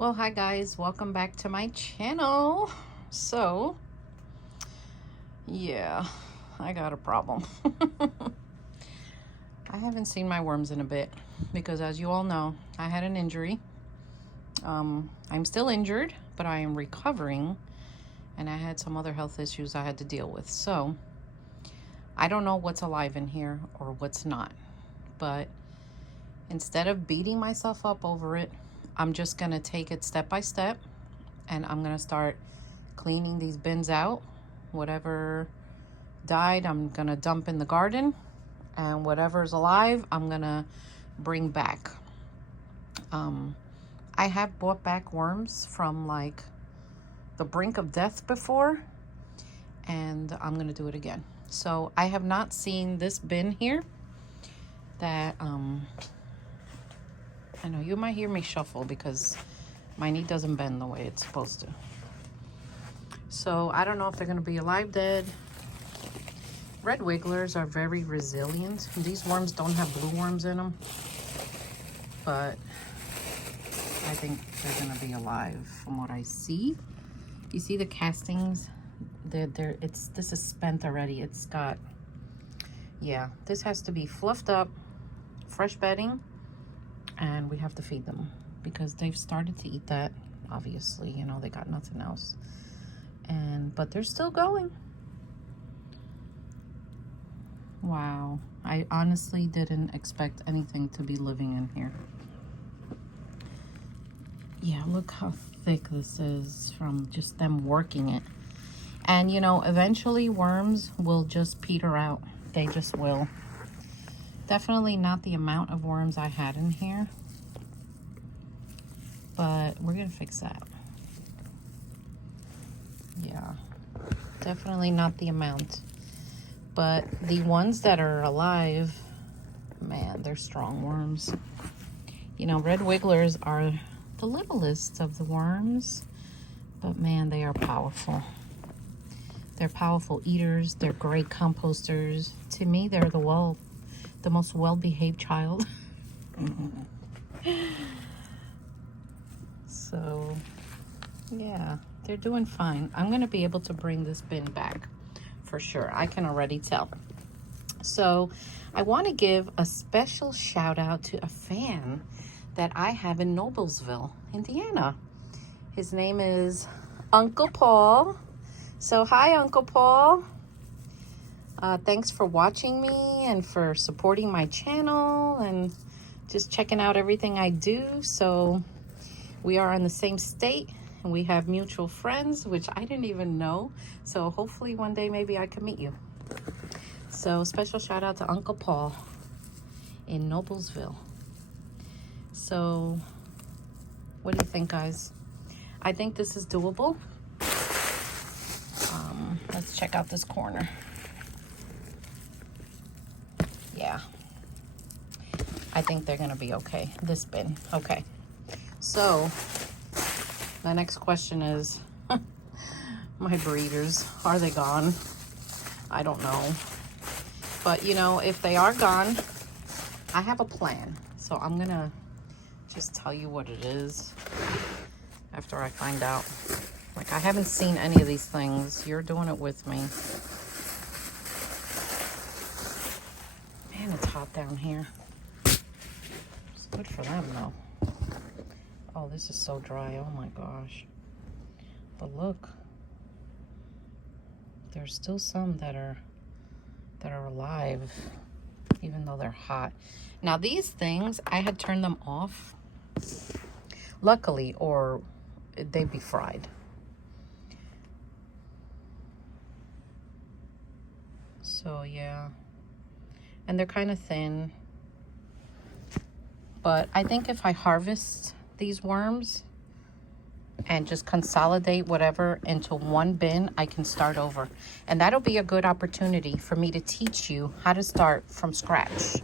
Well, hi guys, welcome back to my channel. So yeah, I got a problem. I haven't seen my worms in a bit because, as you all know, I had an injury. I'm still injured, but I am recovering, and I had some other health issues I had to deal with. So I don't know what's alive in here or what's not, but instead of beating myself up over it, I'm just gonna take it step by step, and I'm gonna start cleaning these bins out. Whatever died, I'm gonna dump in the garden, and whatever's alive, I'm gonna bring back. I have bought back worms from like the brink of death before, and I'm gonna do it again. So I have not seen this bin here that I know you might hear me shuffle because my knee doesn't bend the way it's supposed to. So I don't know if they're going to be alive, dead. Red wigglers are very resilient. These worms don't have blue worms in them, but I think they're going to be alive from what I see. You see the castings? This is spent already. It's got, yeah, this has to be fluffed up, fresh bedding, and we have to feed them because they've started to eat that. Obviously, you know, they got nothing else. But they're still going. Wow. I honestly didn't expect anything to be living in here. Yeah, look how thick this is from just them working it. And, you know, eventually worms will just peter out. They just will. Definitely not the amount of worms I had in here, but we're gonna fix that. Yeah, definitely not the amount, but the ones that are alive, man, they're strong worms. You know, red wigglers are the littlest of the worms, but man, they are powerful. They're powerful eaters. They're great composters. To me, they're the most well-behaved child. So yeah, they're doing fine. I'm gonna be able to bring this bin back for sure. I can already tell. So I want to give a special shout out to a fan that I have in Noblesville, Indiana. His name is Uncle Paul. So hi, Uncle Paul. Thanks for watching me and for supporting my channel and just checking out everything I do. So we are in the same state and we have mutual friends, which I didn't even know. So hopefully one day maybe I can meet you. So special shout out to Uncle Paul in Noblesville. So what do you think, guys? I think this is doable. Let's check out this corner. Yeah, I think they're gonna be okay. This bin, okay. So the next question is, my breeders, are they gone? I don't know. But you know, if they are gone, I have a plan. So I'm gonna just tell you what it is after I find out. Like, I haven't seen any of these things. You're doing it with me. Man, it's hot down here. It's good for them though. Oh, this is so dry. Oh my gosh. But look, there's still some that are alive, even though they're hot. Now these things, I had turned them off, luckily, or they'd be fried. So yeah, and they're kind of thin. But I think if I harvest these worms and just consolidate whatever into one bin, I can start over. And that'll be a good opportunity for me to teach you how to start from scratch.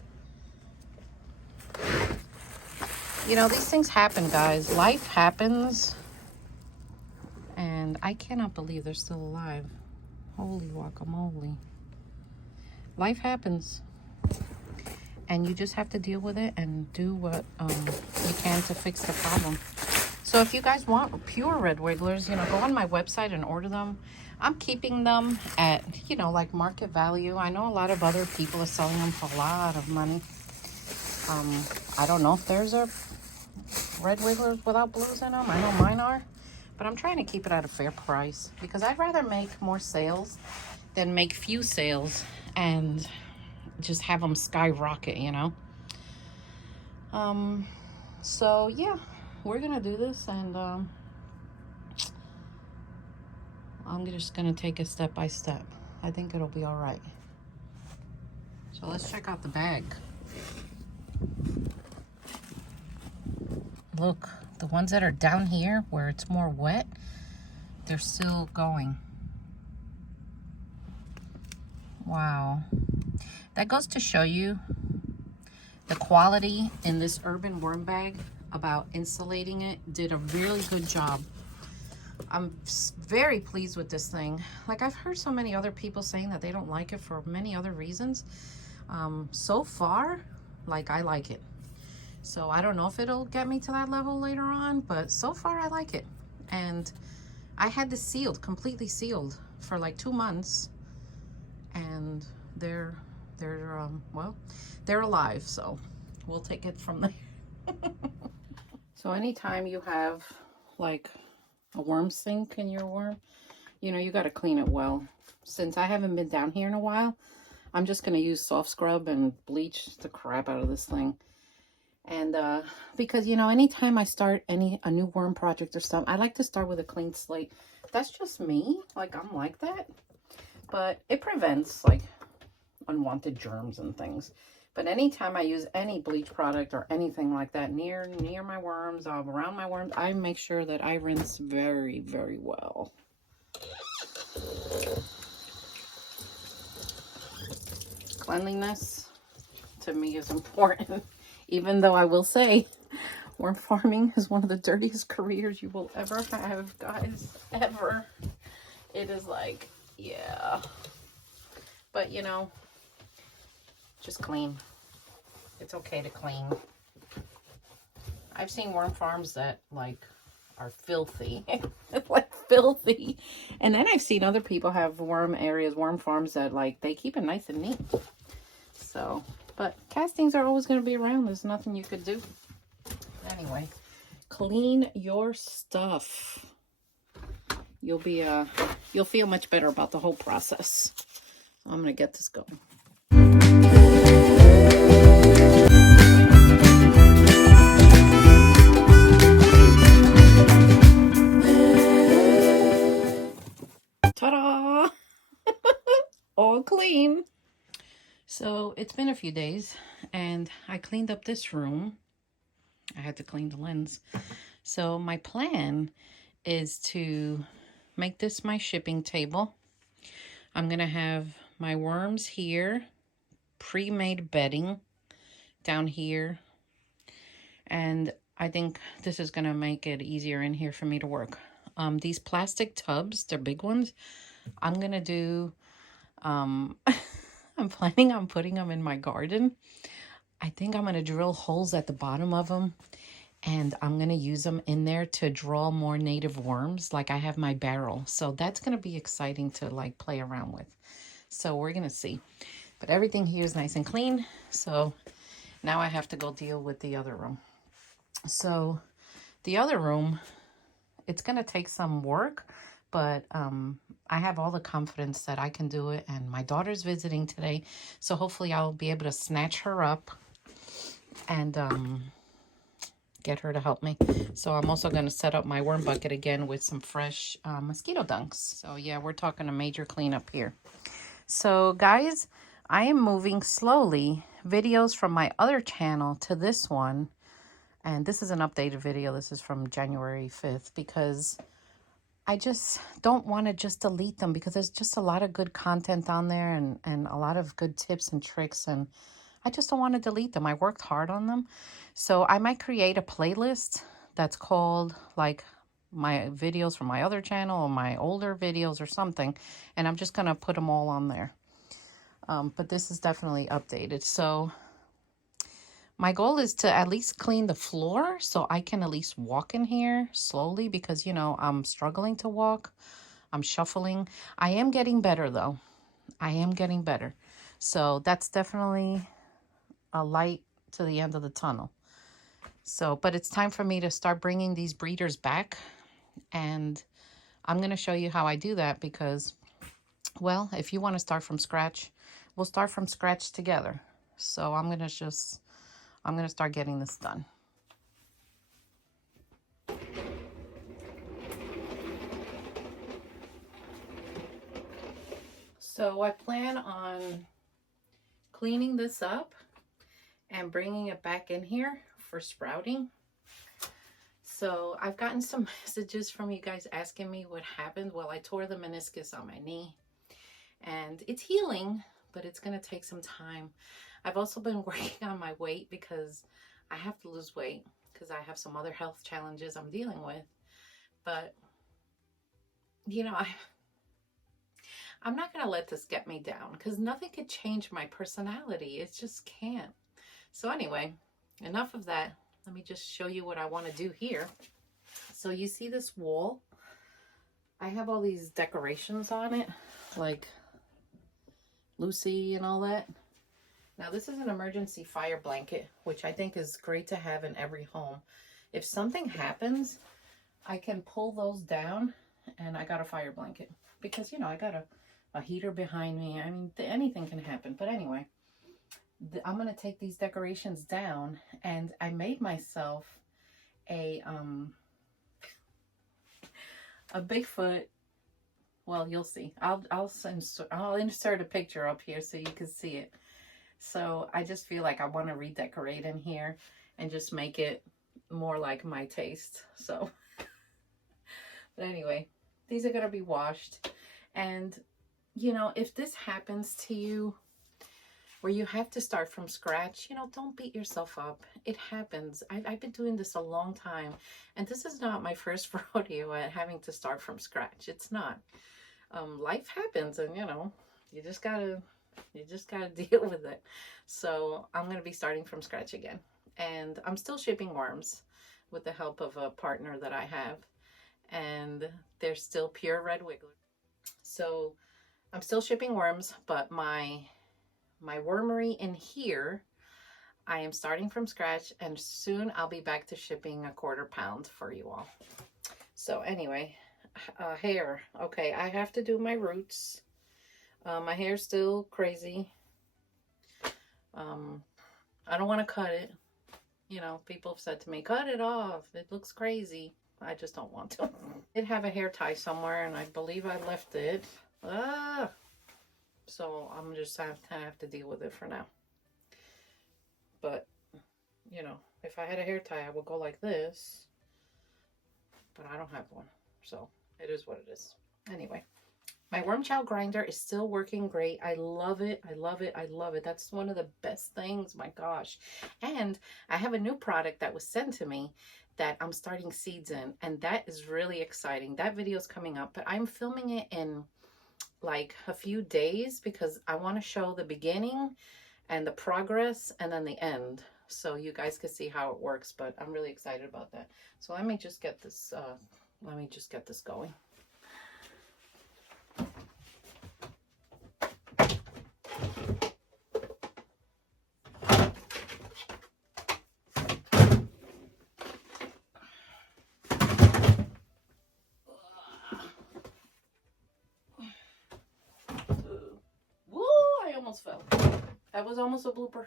You know, these things happen, guys. Life happens. And I cannot believe they're still alive. Holy guacamole. Life happens. And you just have to deal with it and do what you can to fix the problem. So if you guys want pure red wigglers, you know, go on my website and order them. I'm keeping them at, you know, like market value. I know a lot of other people are selling them for a lot of money. I don't know if there's a red wigglers without blues in them. I know mine are, but I'm trying to keep it at a fair price because I'd rather make more sales than make few sales and just have them skyrocket, you know. So yeah, we're gonna do this, and I'm just gonna take it step by step. I think it'll be all right. So let's check out the bag. Look, the ones that are down here where it's more wet, they're still going. Wow. That goes to show you the quality in this urban worm bag about insulating it. Did a really good job. I'm very pleased with this thing. Like, I've heard so many other people saying that they don't like it for many other reasons. So far, like, I like it. So I don't know if it'll get me to that level later on, but so far I like it. And I had this sealed, completely sealed for like 2 months, and they're well, they're alive, so we'll take it from there. So anytime you have like a worm sink in your worm, you know, you got to clean it well. Since I haven't been down here in a while, I'm just going to use soft scrub and bleach the crap out of this thing. And because, you know, anytime I start a new worm project or something, I like to start with a clean slate. That's just me. Like, I'm like that. But it prevents like unwanted germs and things. But anytime I use any bleach product or anything like that near my worms, around my worms, I make sure that I rinse very, very well. Cleanliness to me is important. Even though I will say, worm farming is one of the dirtiest careers you will ever have, guys. Ever. It is like, yeah. But, you know, just clean. It's okay to clean. I've seen worm farms that, like, are filthy. Like, filthy. And then I've seen other people have worm farms that, like, they keep it nice and neat. So, but castings are always going to be around. There's nothing you could do. Anyway, clean your stuff. You'll feel much better about the whole process. I'm going to get this going. Ta-da! All clean. So it's been a few days, and I cleaned up this room. I had to clean the lens. So my plan is to make this my shipping table. I'm going to have my worms here, pre-made bedding down here. And I think this is going to make it easier in here for me to work. These plastic tubs, they're big ones. I'm going to do, I'm planning on putting them in my garden. I think I'm going to drill holes at the bottom of them, and I'm going to use them in there to draw more native worms. Like, I have my barrel. So that's going to be exciting to like play around with. So we're going to see. But everything here is nice and clean. So now I have to go deal with the other room. So the other room, it's going to take some work, but I have all the confidence that I can do it. And my daughter's visiting today, so hopefully I'll be able to snatch her up and get her to help me. So I'm also going to set up my worm bucket again with some fresh mosquito dunks. So yeah, we're talking a major cleanup here. So guys, I am moving slowly videos from my other channel to this one. And this is an updated video. This is from January 5th, because I just don't want to just delete them, because there's just a lot of good content on there and a lot of good tips and tricks, and I just don't want to delete them. I worked hard on them. So I might create a playlist that's called like my videos from my other channel or my older videos or something, and I'm just going to put them all on there. But this is definitely updated. So My goal is to at least clean the floor so I can at least walk in here slowly because, you know, I'm struggling to walk. I'm shuffling. I am getting better though. I am getting better. So that's definitely a light to the end of the tunnel. So, but it's time for me to start bringing these breeders back. And I'm going to show you how I do that because, well, if you want to start from scratch, we'll start from scratch together. So I'm going to start getting this done. So I plan on cleaning this up and bringing it back in here for sprouting. So I've gotten some messages from you guys asking me what happened. Well, I tore the meniscus on my knee and it's healing, but it's going to take some time. I've also been working on my weight because I have to lose weight because I have some other health challenges I'm dealing with. But, you know, I'm not going to let this get me down because nothing could change my personality. It just can't. So anyway, enough of that. Let me just show you what I want to do here. So you see this wall? I have all these decorations on it, like Lucy and all that. Now this is an emergency fire blanket, which I think is great to have in every home. If something happens, I can pull those down and I got a fire blanket because, you know, I got a heater behind me. I mean, anything can happen. But anyway, I'm going to take these decorations down and I made myself a Bigfoot. Well, you'll see. I'll insert a picture up here so you can see it. So I just feel like I want to redecorate in here and just make it more like my taste. So, but anyway, these are going to be washed. And, you know, if this happens to you where you have to start from scratch, you know, don't beat yourself up. It happens. I've been doing this a long time. And this is not my first rodeo at having to start from scratch. It's not. Life happens and, you know, you just gotta deal with it. So I'm going to be starting from scratch again. And I'm still shipping worms with the help of a partner that I have. And they're still pure red wiggler. So I'm still shipping worms, but my wormery in here, I am starting from scratch and soon I'll be back to shipping a 1/4 pound for you all. So anyway, hair. Okay, I have to do my roots. My hair's still crazy. I don't want to cut it. You know, people have said to me, cut it off. It looks crazy. I just don't want to. I did have a hair tie somewhere and I believe I left it. So I'm just have to deal with it for now. But, you know, if I had a hair tie, I would go like this. But I don't have one. So it is what it is. Anyway. My worm chow grinder is still working great. I love it. I love it. I love it. That's one of the best things. My gosh. And I have a new product that was sent to me that I'm starting seeds in. And that is really exciting. That video is coming up. But I'm filming it in like a few days because I want to show the beginning and the progress and then the end. So you guys can see how it works. But I'm really excited about that. So let me just get this, going. Fell. That was almost a blooper.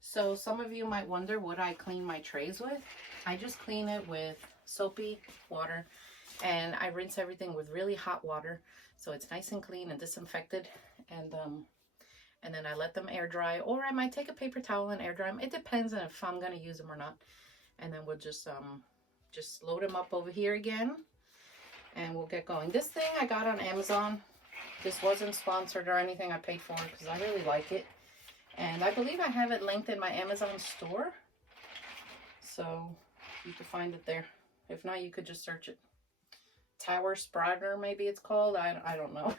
So some of you might wonder what I clean my trays with. I just clean it with soapy water and I rinse everything with really hot water so it's nice and clean and disinfected, and then I let them air dry, or I might take a paper towel and air dry them. It depends on if I'm going to use them or not. And then we'll just load them up over here again and we'll get going. This thing I got on Amazon. This wasn't sponsored or anything. I paid for it because I really like it. And I believe I have it linked in my Amazon store. So you can find it there. If not, you could just search it. Tower Sprouter, maybe it's called. I don't know.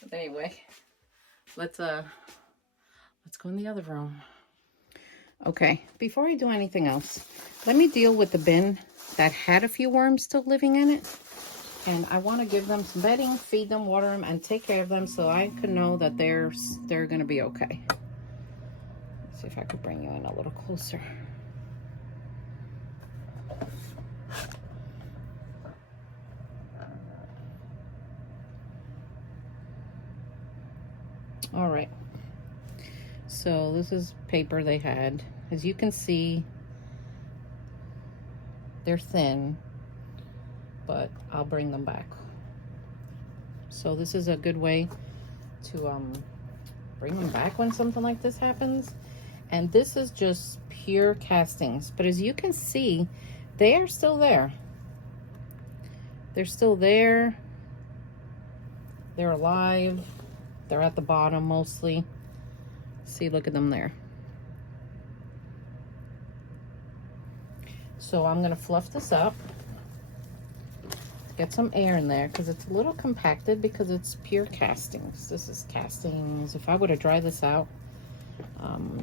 But anyway, let's go in the other room. Okay, before I do anything else, let me deal with the bin that had a few worms still living in it. And I want to give them some bedding, feed them, water them, and take care of them so I can know that they're going to be okay. Let's see if I could bring you in a little closer. All right. So this is paper they had. As you can see, they're thin, but I'll bring them back. So this is a good way to bring them back when something like this happens. And this is just pure castings, but as you can see, they are still there. They're still there. They're alive. They're at the bottom mostly. See, look at them there. So I'm gonna fluff this up, get some air in there because it's a little compacted because it's pure castings. This is castings. If I were to dry this out,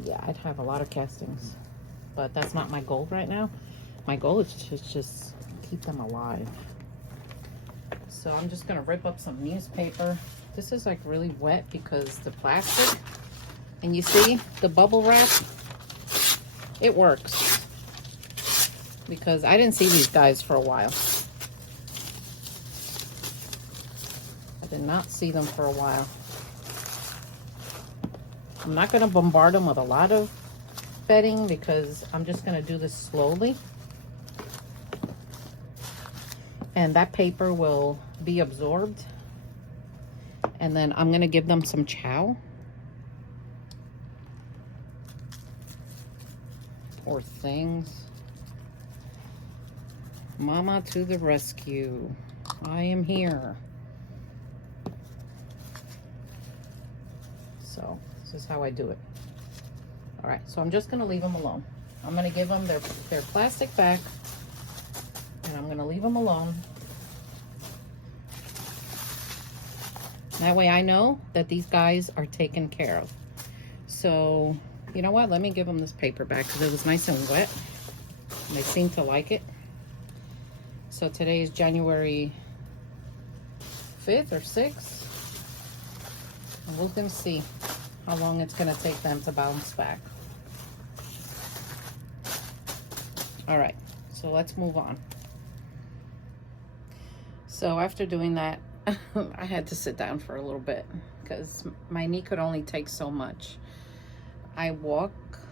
yeah, I'd have a lot of castings, but that's not my goal right now. My goal is to just keep them alive. So I'm just gonna rip up some newspaper. This is like really wet because the plastic, and you see the bubble wrap, it works because I didn't see these guys for a while. I did not see them for a while. I'm not going to bombard them with a lot of bedding because I'm just going to do this slowly. And that paper will be absorbed. And then I'm going to give them some chow. Poor things. Mama to the rescue. I am here. So this is how I do it. All right, so I'm just gonna leave them alone. I'm gonna give them their plastic back, and I'm gonna leave them alone. That way I know that these guys are taken care of. So, you know what? Let me give them this paper back because it was nice and wet. And they seem to like it. So today is January 5th or 6th. And we're gonna see how long it's gonna take them to bounce back. All right, so let's move on. So after doing that, I had to sit down for a little bit because my knee could only take so much. I walk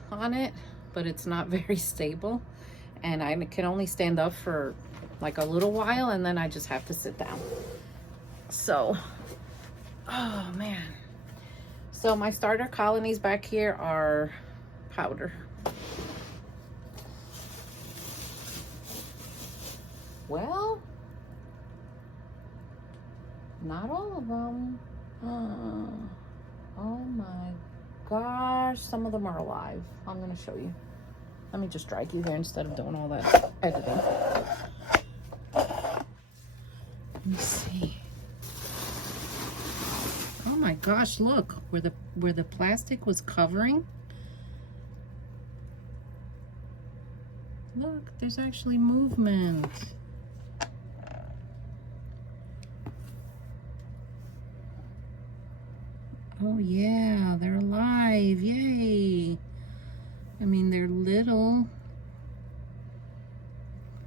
on it, but it's not very stable. And I can only stand up for like a little while and then I just have to sit down. So, oh man. So my starter colonies back here are powder. Well, not all of them. Oh my gosh, some of them are alive. I'm gonna show you. Let me just drag you here instead of doing all that editing. Let me see. Oh my gosh, look, where the plastic was covering. Look, there's actually movement. Oh yeah, they're alive. Yay. I mean, they're little.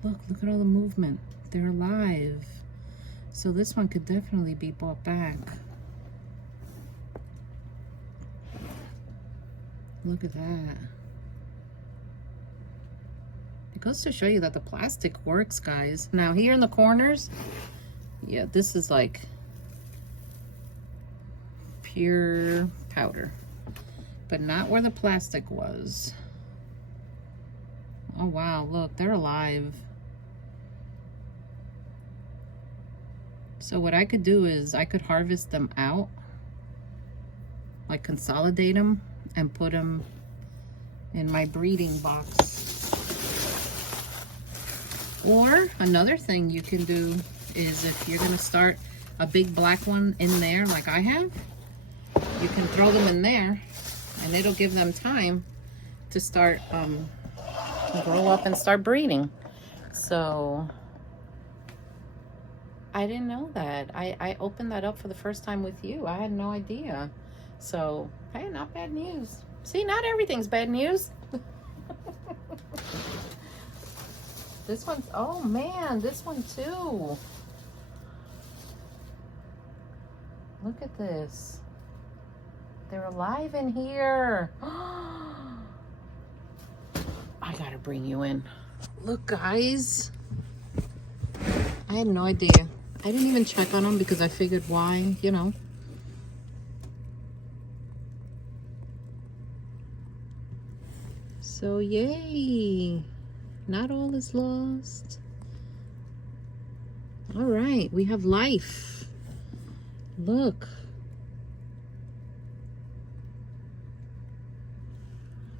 Look at all the movement. They're alive. So this one could definitely be brought back. Look at that. It goes to show you that the plastic works, guys. Now here in the corners, yeah, this is like pure powder, but not where the plastic was. Oh wow, look, they're alive. So what I could do is I could harvest them out, like consolidate them and put them in my breeding box. Or another thing you can do is if you're gonna start a big black one in there like I have, you can throw them in there and it'll give them time to start grow up and start breeding. So I didn't know that. I opened that up for the first time with you. I had no idea. So, hey, not bad news. See, not everything's bad news. This one's, oh man, this one too. Look at this. They're alive in here. I gotta bring you in. Look, guys. I had no idea. I didn't even check on them because I figured why, you know. So, yay. Not all is lost. All right, we have life. Look.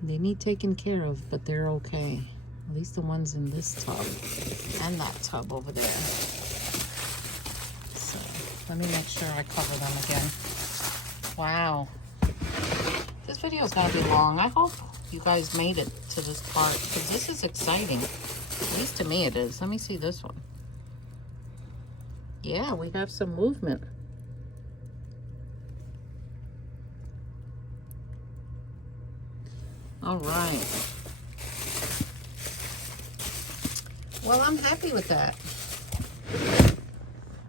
They need taken care of, but they're okay. At least the ones in this tub and that tub over there. So let me make sure I cover them again. Wow. This video's gonna be long. I hope you guys made it to this part because this is exciting. At least to me it is. Let me see this one. Yeah, we have some movement. All right. Well, I'm happy with that.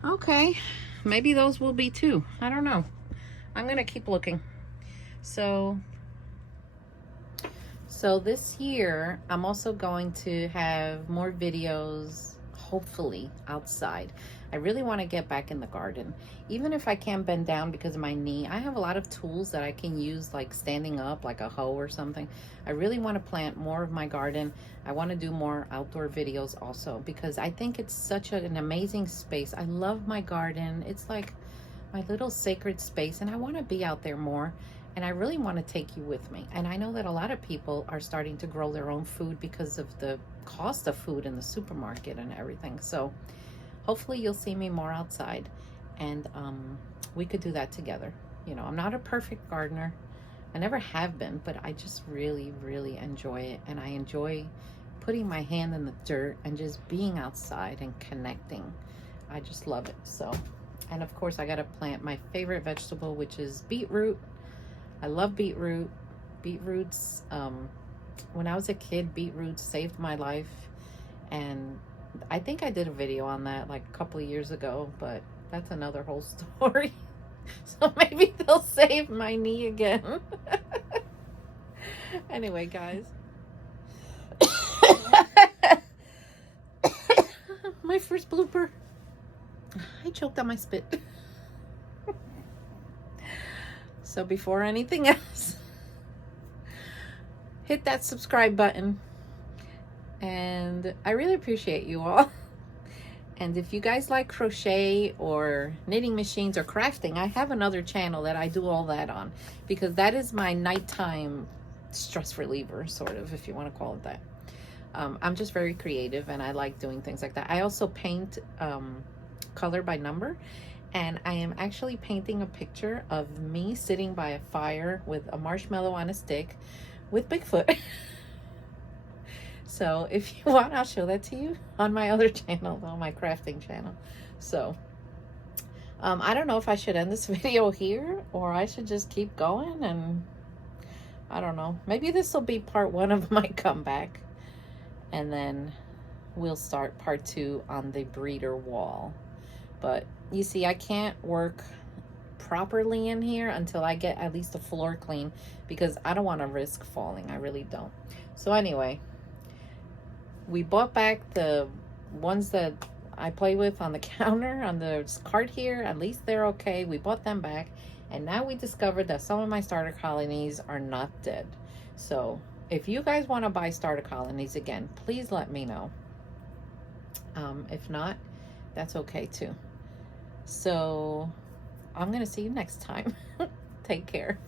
Okay. Maybe those will be too. I don't know. I'm going to keep looking. So this year, I'm also going to have more videos, hopefully, outside. I really want to get back in the garden. Even if I can't bend down because of my knee, I have a lot of tools that I can use, like standing up, like a hoe or something. I really want to plant more of my garden. I want to do more outdoor videos also because I think it's such an amazing space. I love my garden. It's like my little sacred space, and I want to be out there more. And I really want to take you with me. And I know that a lot of people are starting to grow their own food because of the cost of food in the supermarket and everything. So hopefully you'll see me more outside, and we could do that together. You know, I'm not a perfect gardener. I never have been, but I just really, really enjoy it. And I enjoy putting my hand in the dirt and just being outside and connecting. I just love it. So, and of course I got to plant my favorite vegetable, which is beetroot. I love beetroot. Beetroots, when I was a kid, beetroot saved my life. And I think I did a video on that like a couple of years ago, but that's another whole story. So maybe they'll save my knee again. Anyway, guys. My first blooper. I choked on my spit. So before anything else, hit that subscribe button. And I really appreciate you all. And if you guys like crochet or knitting machines or crafting, I have another channel that I do all that on, because that is my nighttime stress reliever, sort of, if you want to call it that. I'm just very creative and I like doing things like that. I also paint color by number, and I am actually painting a picture of me sitting by a fire with a marshmallow on a stick with Bigfoot. So if you want, I'll show that to you on my other channel, on my crafting channel. So I don't know if I should end this video here or I should just keep going, and I don't know. Maybe this will be part 1 of my comeback, and then we'll start part 2 on the breeder wall. But you see, I can't work properly in here until I get at least the floor clean, because I don't want to risk falling. I really don't. So anyway, we bought back the ones that I play with on the counter, on the cart here. At least they're okay. We bought them back. And now we discovered that some of my starter colonies are not dead. So if you guys want to buy starter colonies again, please let me know. If not, that's okay too. So I'm going to see you next time. Take care.